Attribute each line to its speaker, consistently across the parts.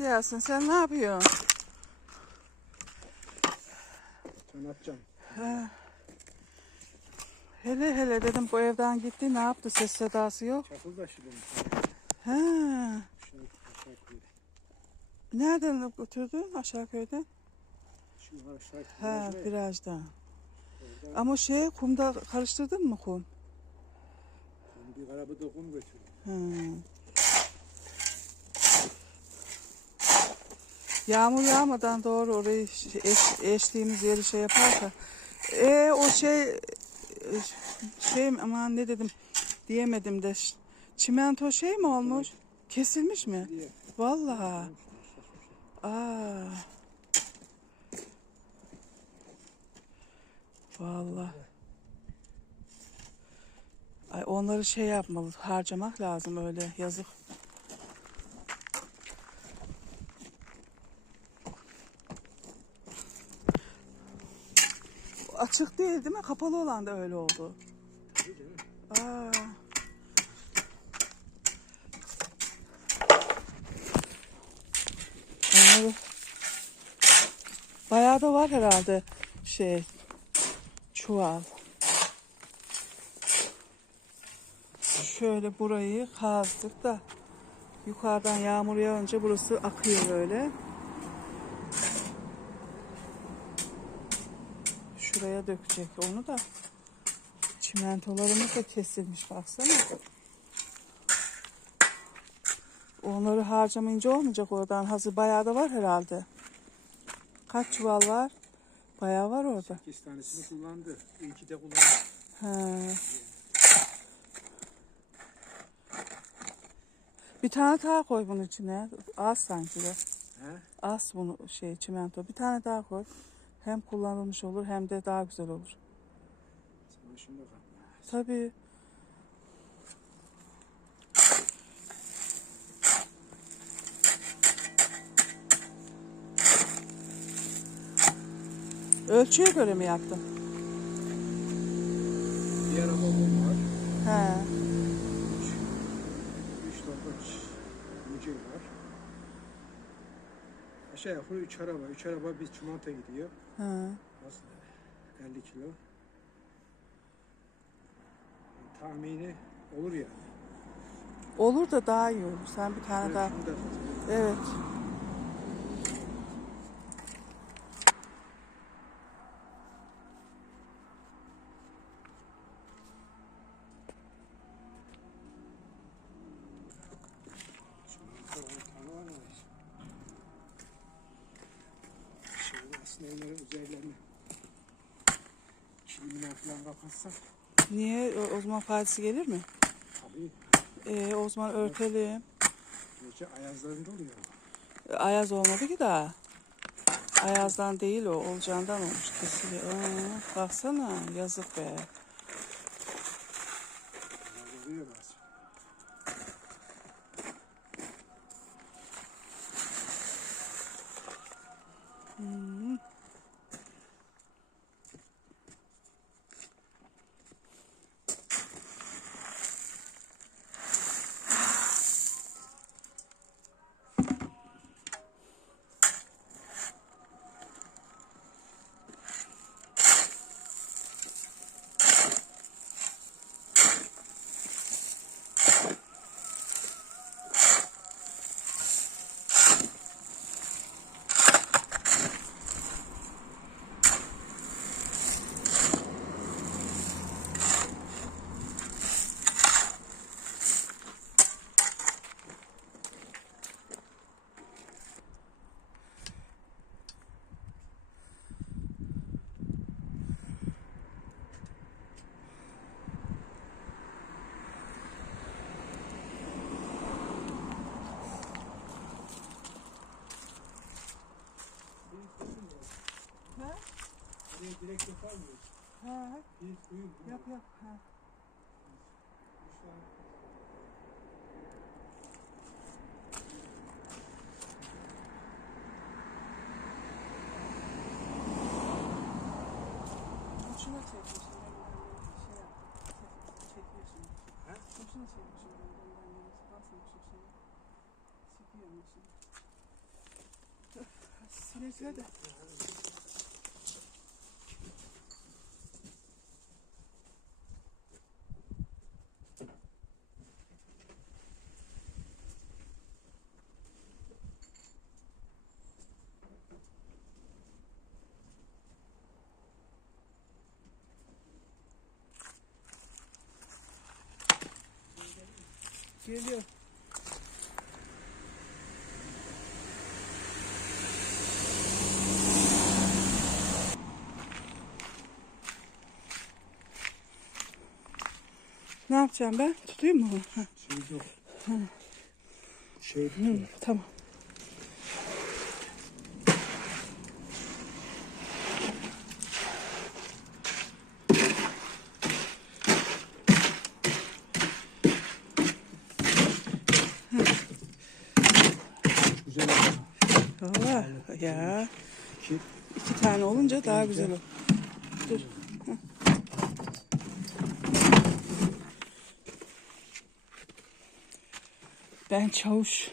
Speaker 1: gelsin. Sen ne yapıyorsun?
Speaker 2: Ben atacağım.
Speaker 1: Hele hele dedim bu evden gitti. Ne yaptı? Ses sedası yok.
Speaker 2: Çakıl da aşağı koy.
Speaker 1: Nereden götürdün? Aşağı köyden.
Speaker 2: Şunu aşağı.
Speaker 1: Ha,
Speaker 2: Şuraya.
Speaker 1: virajdan.
Speaker 2: Oradan
Speaker 1: Ama şey kumda karıştırdın mı kum?
Speaker 2: Bir araba dokun götür.
Speaker 1: Ha. Yağmur yağmadan doğru orayı şey- eş, eştiğimiz yeri şey yaparsa. E o şey e, şey aman ne dedim diyemedim de çimento şey mi olmuş? Kesilmiş mi? Vallahi. Aa. Vallahi. Ay onları şey yapmalı, harcamak lazım öyle yazık. Açık değil değil mi? Kapalı olan da öyle oldu. Aa. Onları bayağı da var herhalde şey çuval. Şöyle burayı kazdık da yukarıdan yağmur yağınca burası akıyor böyle. Şuraya dökecek onu da. Çimentolarımız da kesilmiş baksana. Onları harcamayınca olmayacak oradan. Hazır bayağı da var herhalde. Kaç çuval var? Bayağı var orada.
Speaker 2: İki tanesini kullandı. İki de kullandı.
Speaker 1: He. Bir tane daha koy bunun içine. Az sanki de.
Speaker 2: He?
Speaker 1: Az bunu şey çimento. Bir tane daha koy. Hem kullanılmış olur hem de daha güzel olur.
Speaker 2: Sana şunu da kal.
Speaker 1: Tabii. Ölçüye göre mi yaptın?
Speaker 2: Bir araba boy var.
Speaker 1: He.
Speaker 2: Üç, üç torba mücel var. Aşağı yukarı üç araba. Üç araba bir çimento gidiyor.
Speaker 1: He.
Speaker 2: Nasıl? 50 kilo. Tahmini olur ya.
Speaker 1: Olur da daha iyi olur. Sen bir tane daha. Evet.
Speaker 2: Şöyle aslında onların üzerlerine kilimine falan kapatsak
Speaker 1: Niye? O, o zaman faydası gelir mi?
Speaker 2: tabii
Speaker 1: Ee, o zaman örtelim.
Speaker 2: gece ayazlarında oluyor.
Speaker 1: Ayaz olmadı ki daha. Ayazdan değil o, olacağından olmuş kesiliyor. Aa, baksana yazık be.
Speaker 2: Ayaz oluyor bazen.
Speaker 1: Ha?
Speaker 2: Buraya direkt yapar mıyız?
Speaker 1: Ha,
Speaker 2: Bir duyun.
Speaker 1: yap yap. Ha. Boşuna çekmişim. Şey yap. Çekiyorsun.
Speaker 2: Ha?
Speaker 1: Boşuna çekmişim. Ben ben ben basmamışım şeyi. Çekiyorum şimdi. Neyse hadi. Geliyor. Ne yapacağım ben? Tutayım mı? Ha,
Speaker 2: Şey yok. Şey
Speaker 1: hı,
Speaker 2: değil mi?
Speaker 1: tamam.
Speaker 2: Güzel ama.
Speaker 1: Valla ya
Speaker 2: İki.
Speaker 1: iki tane olunca daha güzel olur. Dur. Ben çavuş.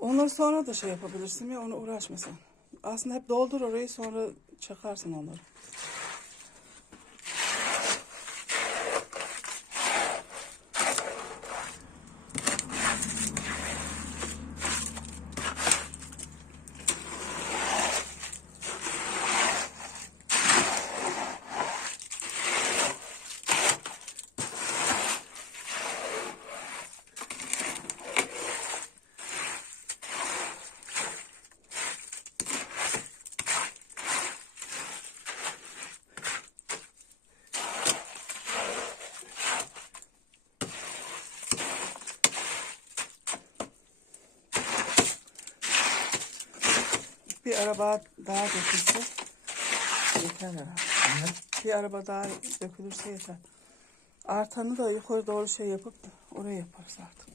Speaker 1: Onları sonra da şey yapabilirsin ya onu uğraşma sen. Aslında hep doldur orayı sonra çakarsın onları. Bir araba daha dökülse yeter herhalde. Bir araba daha dökülürse yeter. Artanı da yukarı doğru şey yapıp da oraya yaparız artık.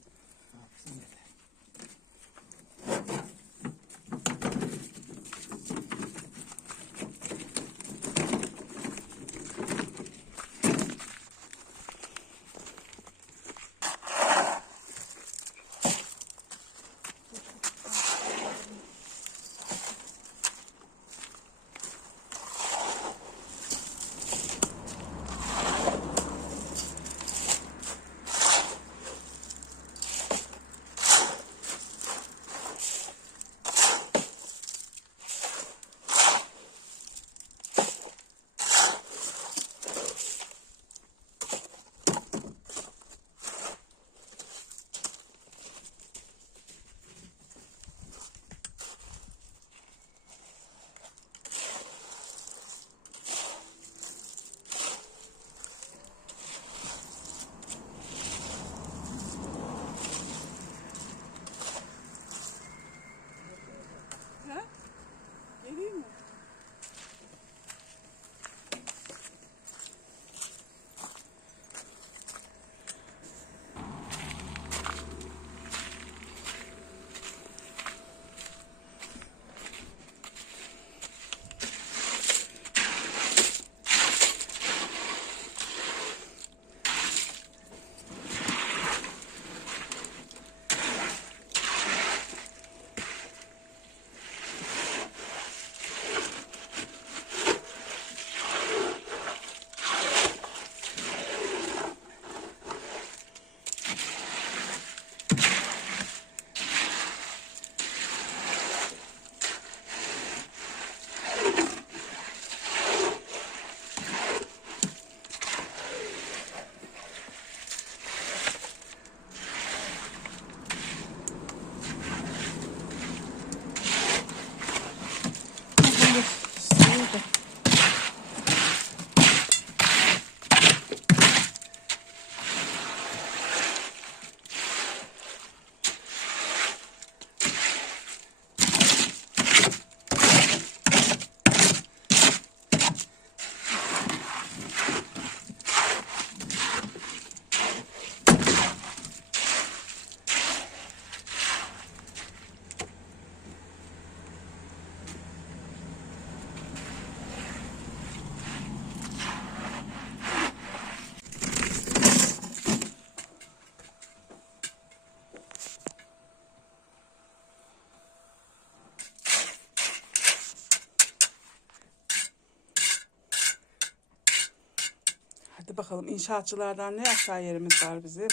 Speaker 1: Bakalım inşaatçılardan ne aşağı yerimiz var bizim.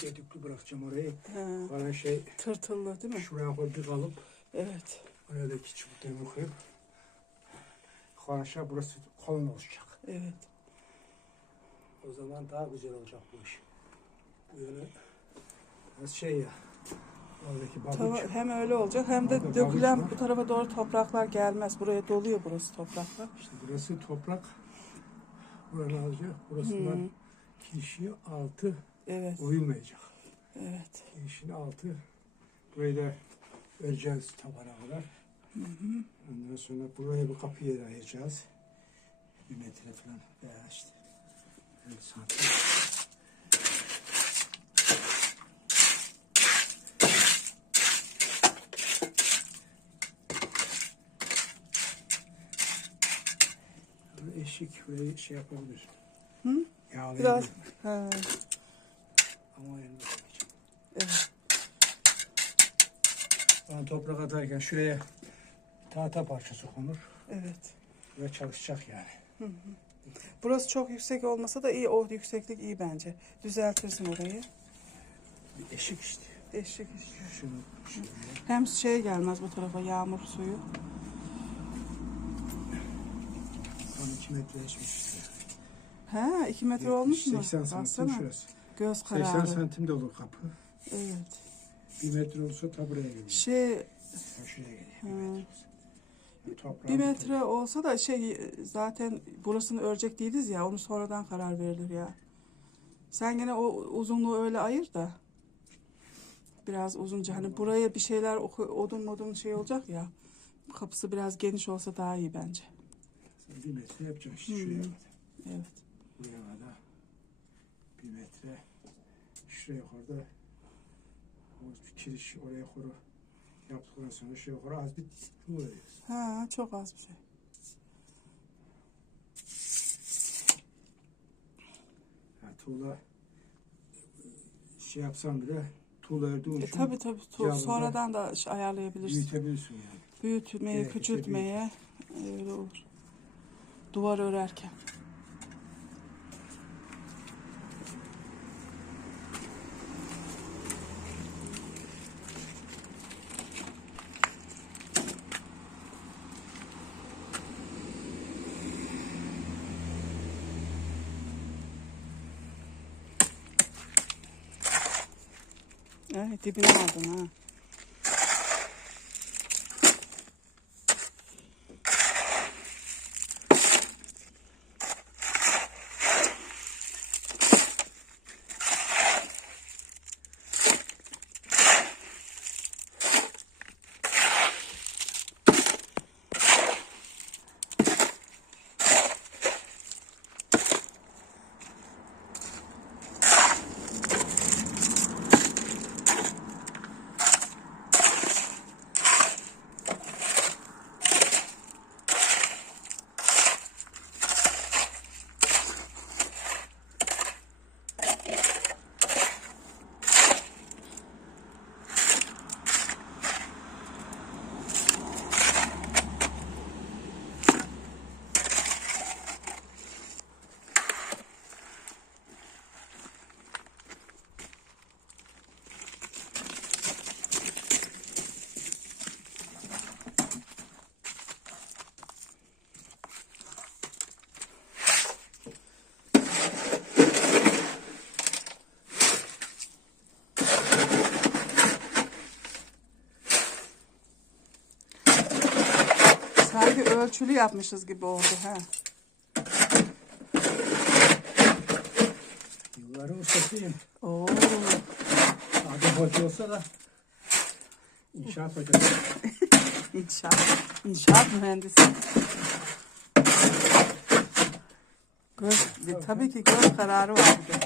Speaker 2: Gedikli bırakacağım orayı.
Speaker 1: He,
Speaker 2: Bana şey
Speaker 1: tırtıllı değil mi?
Speaker 2: şuraya koy bir kalıp
Speaker 1: Evet.
Speaker 2: oraya da küçük demir koyup aşağı burası kolon olacak.
Speaker 1: Evet.
Speaker 2: O zaman daha güzel olacak bu iş. Böyle biraz şey ya.
Speaker 1: Tava- hem öyle olacak hem de
Speaker 2: Orada
Speaker 1: dökülen
Speaker 2: var.
Speaker 1: bu tarafa doğru topraklar gelmez. Buraya doluyor burası topraklar.
Speaker 2: İşte burası toprak. Buranı alacak. Burasından
Speaker 1: Hmm.
Speaker 2: kişi altı
Speaker 1: Evet.
Speaker 2: uyumayacak.
Speaker 1: Evet.
Speaker 2: Kişinin altı. Burayı da öreceğiz tabana kadar. Ondan sonra buraya bir kapı yeri ayıracağız. Bir metre falan veya işte 50 santim. Eşik burayı şey yapabilir.
Speaker 1: Hı?
Speaker 2: Yağlayabilir.
Speaker 1: Biraz. He,
Speaker 2: Ama elini koyacağım.
Speaker 1: evet.
Speaker 2: Ben toprak atarken şuraya tahta parçası konur
Speaker 1: Evet.
Speaker 2: ve çalışacak yani.
Speaker 1: Burası çok yüksek olmasa da iyi. O yükseklik iyi bence. Düzeltirsin orayı.
Speaker 2: Bir eşik işte.
Speaker 1: İşte.
Speaker 2: Şunu, şunu.
Speaker 1: Hem şey gelmez bu tarafa yağmur suyu.
Speaker 2: 12 metre geçmiş işte.
Speaker 1: Ha, iki metre olmuş mu?
Speaker 2: 80 santim
Speaker 1: Baksana.
Speaker 2: şurası.
Speaker 1: Göz
Speaker 2: 80
Speaker 1: kararı.
Speaker 2: santim de olur kapı.
Speaker 1: Evet.
Speaker 2: 1 metre olsa ta buraya geliyor.
Speaker 1: Şey
Speaker 2: Ha, şuraya geliyor. Bir
Speaker 1: Ha.
Speaker 2: metre olsa. Yani toprağı
Speaker 1: bir metre olsa da şey zaten burasını örecek değiliz ya. Onu sonradan karar verilir ya. Sen gene o uzunluğu öyle ayır da. Biraz uzunca hani buraya bir şeyler odun modun şey olacak ya. Kapısı biraz geniş olsa daha iyi bence.
Speaker 2: Bir metre yapacaksın işte
Speaker 1: Hmm.
Speaker 2: şuraya kadar.
Speaker 1: Evet.
Speaker 2: Buraya kadar. Bir metre. Şuraya yukarıda. O kiriş oraya koru. Yaptıktan sonra şuraya yukarı az bir tuğla veriyorsun.
Speaker 1: Ha çok az bir şey.
Speaker 2: Yani tuğla şey yapsam bile tuğla ördüğün
Speaker 1: E,
Speaker 2: için
Speaker 1: tabii tabii. tu-
Speaker 2: Yağmurda
Speaker 1: sonradan da şey ayarlayabilirsin.
Speaker 2: büyütebilirsin yani.
Speaker 1: Büyütmeye, küçültmeye öyle olur. Duvar örerken. Evet dibine aldın ha. Sanki ölçülü yapmışız gibi oldu ha.
Speaker 2: Yılların ustasıyım.
Speaker 1: Oo.
Speaker 2: Adı hoca olsa da inşaat hocası.
Speaker 1: İnşaat, inşaat mühendisi. Göz, tabii ki göz kararı var bir de.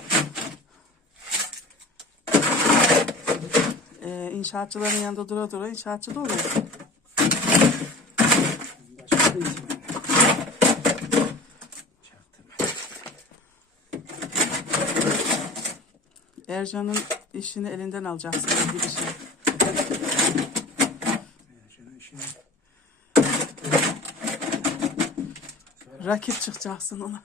Speaker 1: Ee, inşaatçıların yanında dura dura inşaatçı da olur. Ercan'ın işini elinden alacaksın gibi bir şey.
Speaker 2: Şunun işini
Speaker 1: Rakip çıkacaksın ona.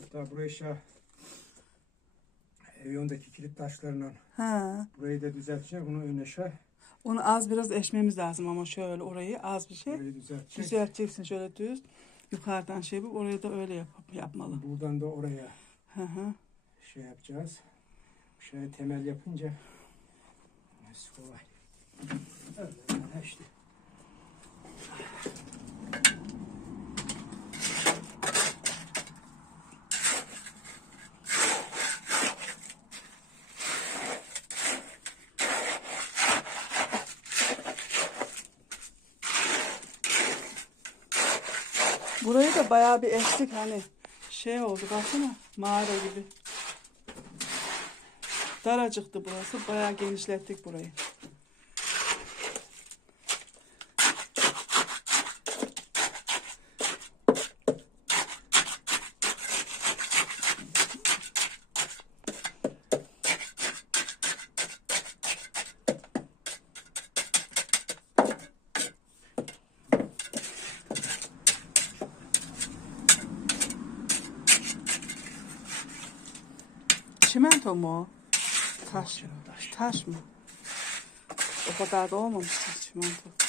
Speaker 2: Hatta burayı şey Evyondaki kilit taşlarla
Speaker 1: Ha.
Speaker 2: burayı da düzelteceğim. Bunu ön aşağı
Speaker 1: Onu az biraz eşmemiz lazım ama şöyle orayı az bir şey. Düzelteceksin şöyle düz. Yukarıdan şey yapıp orayı da öyle yapıp yapmalı.
Speaker 2: Buradan da oraya
Speaker 1: Hı hı.
Speaker 2: şey yapacağız. Şöyle temel yapınca nasıl kolay. Öyle işte.
Speaker 1: Burayı da bayağı bir eşlik hani şey oldu baksana mağara gibi. Daracıktı burası. Bayağı genişlettik burayı. Çimento mu? Taş.
Speaker 2: Taş.
Speaker 1: Taş mı? O kadar da olmamıştı çimento.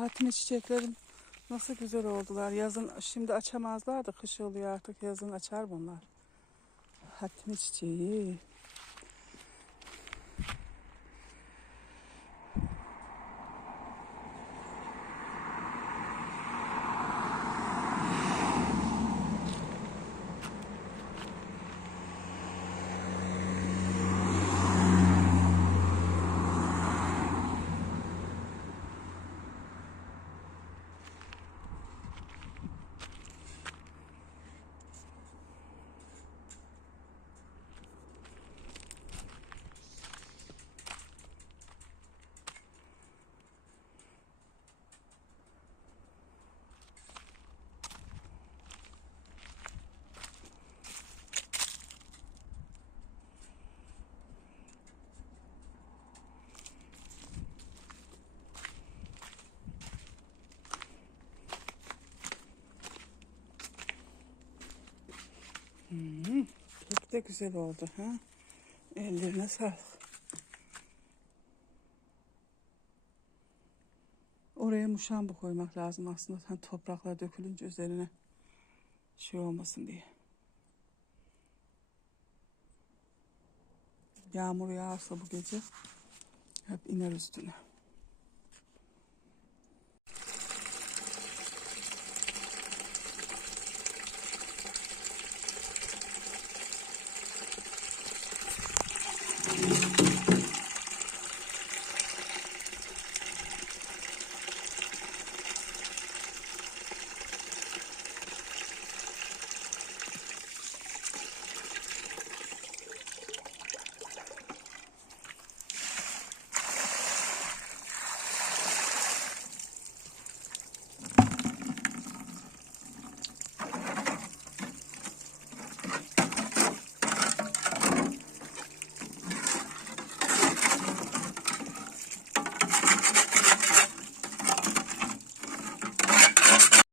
Speaker 1: Hatmi çiçeklerim nasıl güzel oldular. Yazın şimdi açamazlar da kış oluyor artık yazın açar bunlar. Hatmi çiçeği. Hmm, pek de güzel oldu ha. Ellerine sağlık. Oraya muşamba koymak lazım aslında. Hani topraklar dökülünce üzerine şey olmasın diye. Yağmur yağarsa bu gece hep iner üstüne.